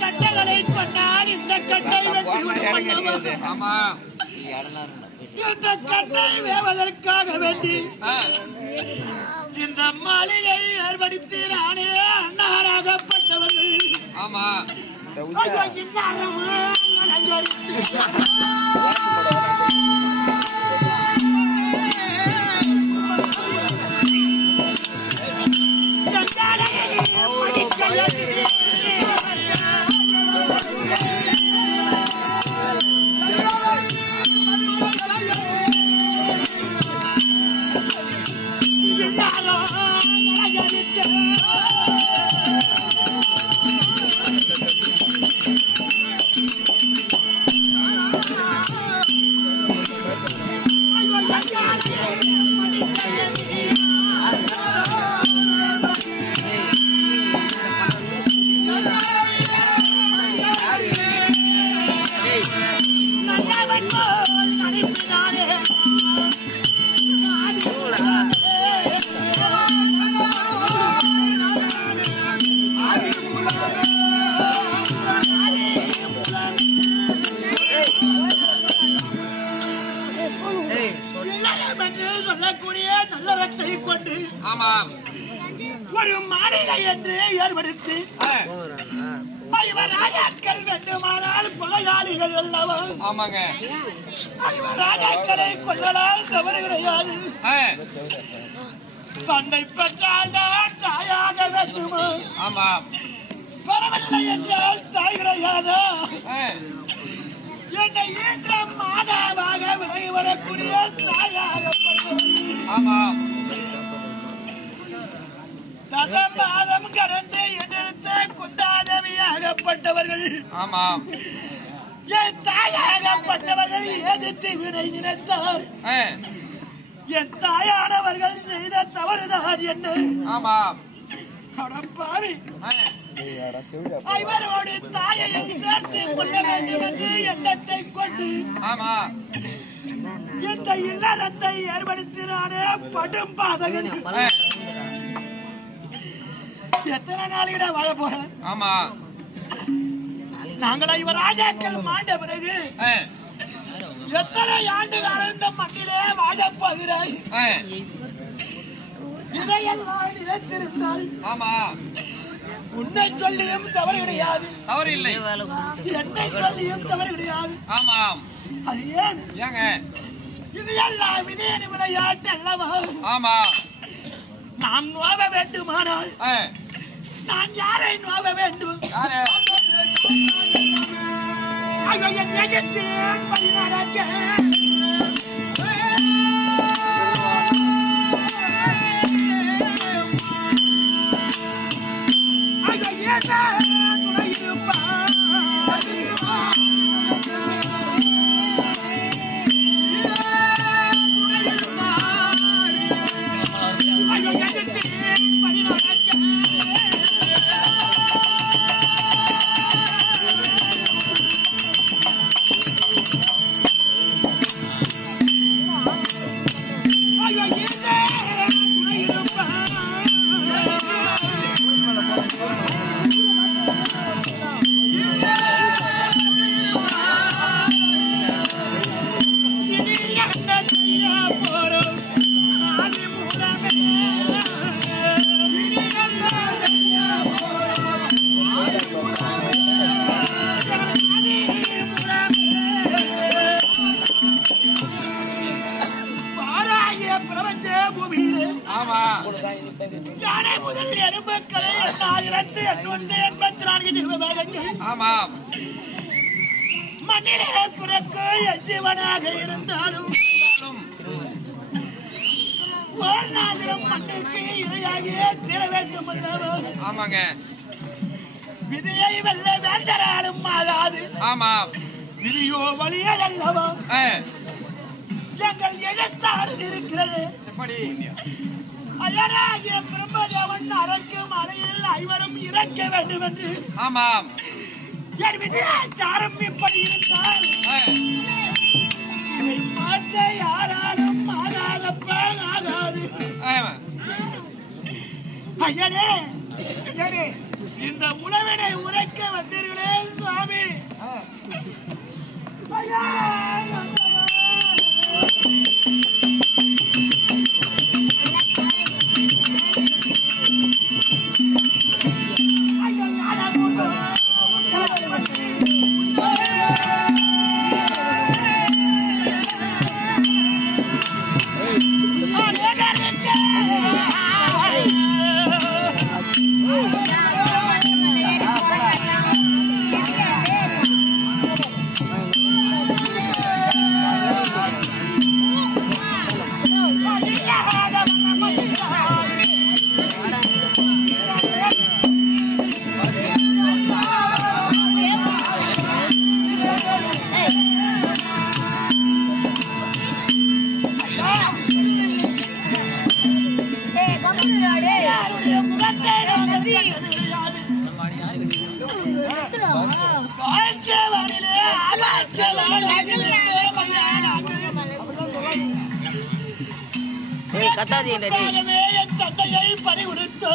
கட்டளை பண்ணால் இந்த கட்டை இந்த கட்டை வேவதற்காக வேண்டி இந்த மாளிகை ஏற்படுத்தி நானே அன்னாராகப்பட்டவர்கள். ஆமா ஒரு மாளிகை என்று ஏற்படுத்தி ராஜாக்கள் வேண்டுமானால் கொலையாளிகள் அல்லவா? ஆமாங்க. ராஜாக்களை கொள்ளலாம் தவறு கிடையாது. தன்னை பெற்றால் தான் தாயாக வேண்டுமா? ஆமாம். பரவல்லை என்றால் தாய் கிடையாது. என்னை ஈன்ற மாதாவாக விலகி வரக்கூடிய தாயாகப்பட்டது. ஆமாம். மாதம் கடந்து எதிர்த்த குந்தாதவியாகப்பட்டவர்கள். ஆமாம். என் தாயாகப்பட்டவர்கள் எதிர்த்து வினை நினைத்தார். என் தாயானவர்கள் செய்த தவறுதான் என்ன? ஆமாம். கடப்பாவி இவரோடு தாயையும் சேர்த்து கொள்ள வேண்டும் என்று எண்ணத்தை கொண்டு இந்த இல்லறத்தை ஏற்படுத்தினானே படும் பாதகன். எத்தனை நாளிட வாழ போற? ஆமா. நாங்களா இவர் ராஜாக்கள் மாண்ட பிறகு எத்தனை ஆண்டுகால இந்த மண்ணிலே வாழப் போகிறாய்? இதையெல்லாம் நினைத்திருந்தால் ஆமா உன்னை சொல்லியும் தவறு கிடையாது. தவறு இல்லை. என்னை சொல்லியும் தவறு கிடையாது. ஆமாம். அது ஏன்? இது எல்லாம் விதையணி விளையாட்டு அல்லவா? ஆமா. நாம் நோவ வேண்டுமானால் நான் யாரை நோவ வேண்டும்? யானை முதல் எறும்புக்களை 1884 மண்ணிலே பிறக்க எஜீவனாக இருந்தாலும் ஒரு நாளிலும் மண்ணுக்கு இரையாகியே தீர வேண்டும் அல்லவா? ஆமாங்க. விதியை வெல்ல வேண்டராலும் ஆகாது. ஆமாம். விதியோ வழியல்லவா? எங்கள் எழுத்தாளர் இருக்கிறது. அயராகிய பிரம்மதேவன் அரைக்கும் அறையில் ஐவரும் இறக்க வேண்டும் என்று. ஆமாம். என் விதியாச்சாரம் இப்படி இருந்தால் ஐயனே இந்த உணவினை உரைக்க வந்தீர்களே சுவாமி. ஐயா என் தந்தையை பறிகொடுத்து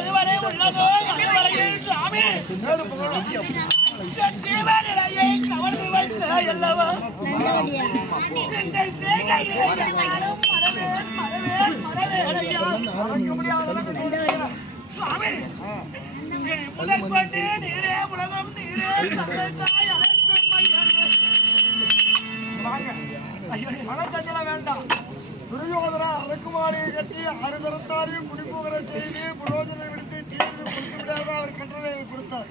எதுவரை உள்ளதோ அதுவரையில் சுவாமி ஜீவநிலையை கவர்ந்து வைத்த அல்லவா இந்த செய்கைகளை நானும் சுவாமி முதல் கொண்டு நீரே உலகம் நீரே தாய் அனைத்தும் வேண்டாம். துரியோதனா அரக்குமாரியை கட்டி அறுதரத்தாரையும் குடிப்புகரை செய்து புரோஜனம் விடுத்து தீர்ந்து கொடுத்து விடாத அவர் கட்டளையை கொடுத்தார்.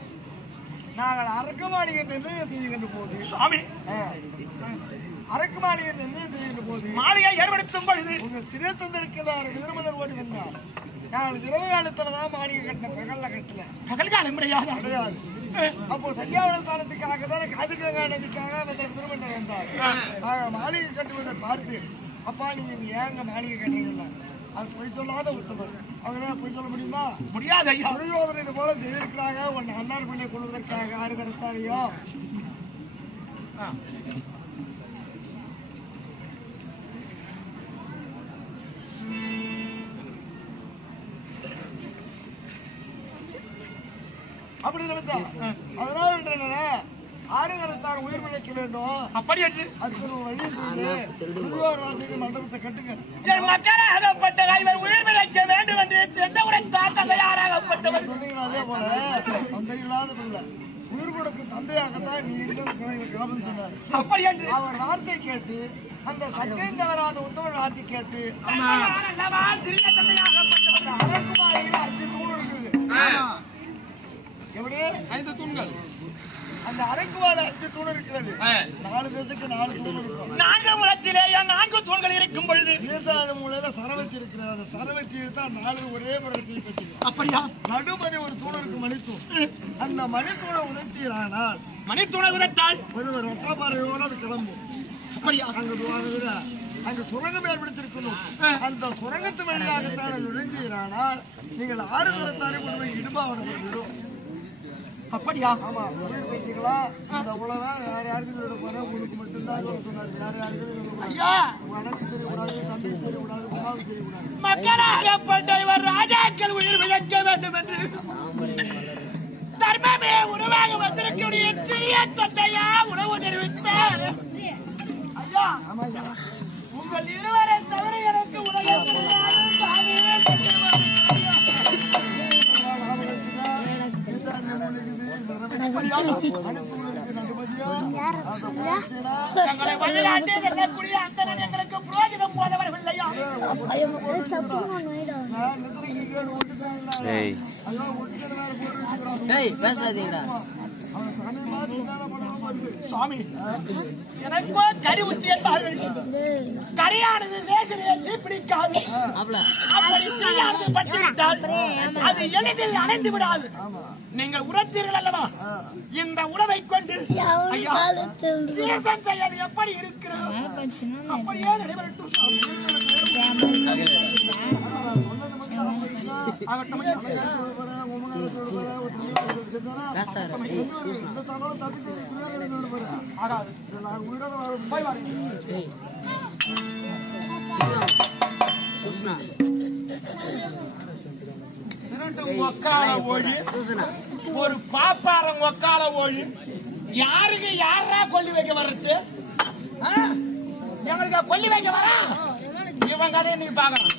நாங்கள் அரக்குமாளிகை நிர்ணயம் செய்கின்ற போது சுவாமி அரக்குமாளிகை நிர்ணயம் செய்கின்ற போது மாளிகை ஏற்படுத்தும் பொழுது உங்கள் சிறை தந்திருக்கிறார் எதிர்மலர் ஓடி வந்தார். நாங்கள் இரவு காலத்துலதான் மாளிகை கட்டின, பகல்ல கட்டல. பகல் காலம் கிடையாது. அப்போ சையாவளத்தானத்துக்காக தானே காதுக்காக திருமணம் வந்தார். நாங்கள் மாளிகை கட்டுவதை பார்த்து அப்பா நீங்க ஏங்க மாளிகை கட்டுறீங்களா அவர் பொய் சொல்லாத உத்தவர். அவங்க பொய் சொல்ல முடியுமா? முடியாது. துரியோதனை இது போல செய்திருக்கிறாங்க. உன் அண்ணார் பிள்ளை கொள்வதற்காக ஆறுதரத்தாரையோ அப்படி நினைத்தா. அதனால ஆறுதரத்தார் உயிர் பிழைக்க வேண்டும். அப்படி என்று அதுக்கு ஒரு வழி செய்து திருவாரூர் வார்த்தைக்கு மண்டபத்தை கட்டுங்க. என் மக்களாகப்பட்ட இவர் உயிர் பிழைக்க வேண்டும் என்று எந்தவுடன் தான் தந்தையாராகப்பட்டவர் சொன்னீங்க. அதே போல தந்தை இல்லாத பிள்ளை உயிர் கொடுக்க தந்தையாகத்தான் நீ கிளம்புன்னு சொன்னார். அப்படி என்று அவர் வார்த்தை கேட்டு அந்த சத்தியந்தவரான உத்தமன் வார்த்தை கேட்டு சிறிய தந்தையாகப்பட்டவர் அரக்குமாரியில் 5 தூண் இருக்குது. எப்படி 5 தூண்கள்? அந்த அரைக்குவால 5 தூண் இருக்கிறது. 4 தேசத்துக்கு 4 தூண் இருக்கும். 4 முலத்திலேயே 4 தூண்கள் இருக்கும் பொழுது ஈசான மூலையில சரவத்தி இருக்கிறது. அந்த சரவத்தி எடுத்தா 4 ஒரே முறையில் கட்டி. அப்படியா? நடுமதி ஒரு தூண் இருக்கு, மணித்தூண். அந்த மணித்தூணை உதர்த்தினால் மணித்தூணை உதர்த்தால் ஒரு ரத்தப்பாறையோட அது கிளம்பும். அப்படியா? அங்க அங்கு சுரங்கம் ஏற்படுத்திருக்கணும். அந்த சுரங்கத்து வழியாகத்தான் நுழைஞ்சீரானால் நீங்கள் 6 தரத்தானே கொண்டு போய் இடுபாவனம். அப்படியா? ஆமா. பேசிக்கலாம். இந்த உலகம் வேற யாருக்கும் போறேன், உங்களுக்கு மட்டும்தான் சொன்னாரு. வேற யாருக்கும் ஐயா உனக்கு தெரியக்கூடாது, தம்பி தெரியக்கூடாது, உணவு தெரியக்கூடாது. மக்களாகப்பட்ட இவர் ராஜாக்கள் உயிர் விளக்க வேண்டும் என்று தர்மமே உருவாக வந்திருக்கக்கூடிய சிறிய தொண்டையா உணவு தெரிவித்தார். ஐயா உங்கள் இருவரை தவிர எனக்கு உணவு தங்களை வழிநாட்டே செல்லக்கூடிய அந்தனன் எங்களுக்கு புரோகிதம் போதவர்கள் இல்லையா? பேசாதீங்கடா சுவாமி. எனக்கோ கறி ஊத்தி என்பார்கள். கரையானது தேசத்தை பிடிக்காது. அப்படி தீயானது பற்றிவிட்டால் அது எளிதில் அணைந்து விடாது. நீங்கள் உணர்த்தீர்கள் அல்லவா? இந்த உணவை கொண்டு ஐயா தேசம் செய்யாது எப்படி இருக்கிறது அப்படியே நடைபெறட்டும். ஒரு பாப்பாரம் ஒக்கால ஓழி யாருக்கு யாரா கொல்லி வைக்க வர்றது? எங்களுக்கு கொல்லி வைக்க வர இவங்க கதையை நீ பாக்கலாம்.